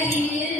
அடியில்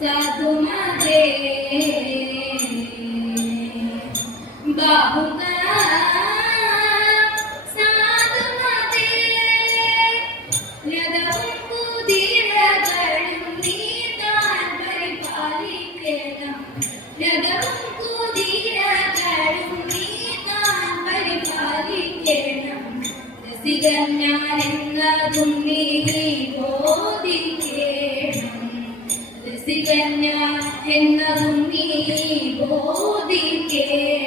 ಸಾಧು ಮಾದೇ എന്നതും നീതി ബോധിക്കേണം. രസികന്യ എന്നതും നീ ബോധിക്കേണം.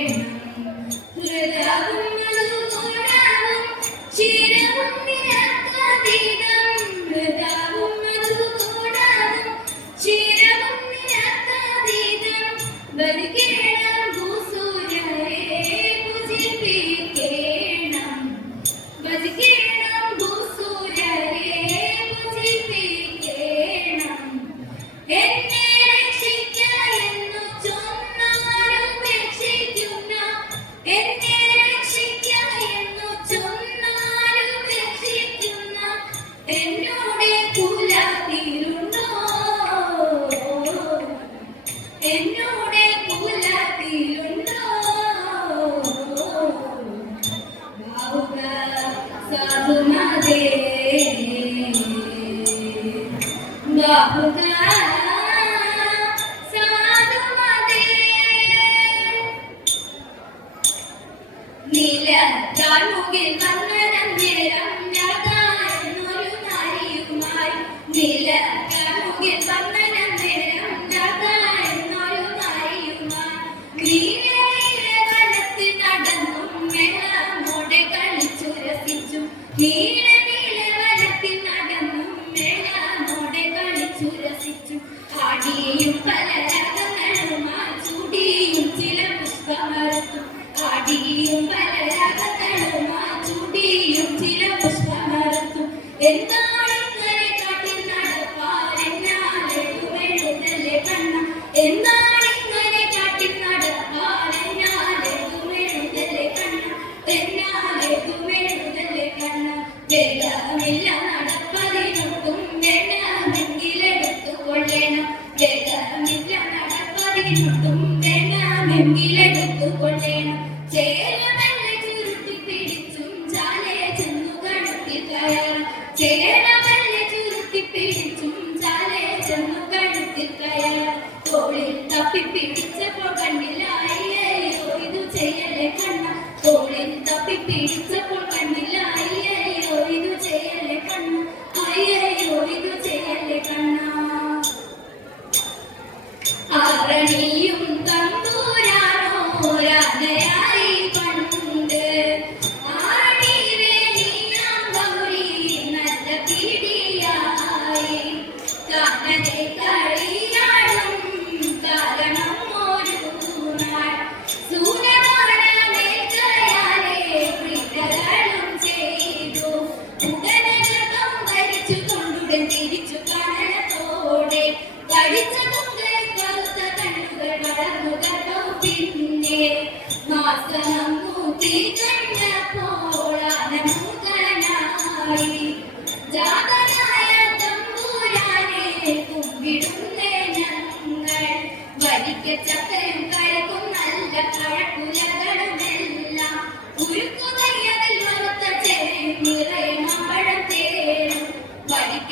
പലകത്തും അടിയും പലരകത്തളുമാ ചുടിയും ചില പുഷ്പമറത്തും. എന്താണ് ഇങ്ങനെ കാട്ടിൽ നടപ്പാലെന്നാലെഴുതല്ലേ കണ്ണ? എന്താണ് ഇങ്ങനെ കാട്ടിൽ നടപ്പാലെന്നാലെഴുതല്ലേ കണ്ണ? കണ്ണ? മുഖം തിരിച്ചു കടലത്തോടെ കടിച്ച പൊങ്കൽ കറുത്ത കണ്ണുകൾ വളർന്നു കണ്ടോ പിന്നെ? മാസമൂത്തി കണ്ടപ്പോൾ അനമുഖനായി ജാതനായ തമ്പൂരാനെ കുമ്പിടുന്നേ ഞങ്ങൾ. വരിക്ക ചക്കരും കരക്കും നല്ല കഴക്കുലകളുമെല്ലാം ഉരുക്കും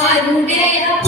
I don't Hallelujah.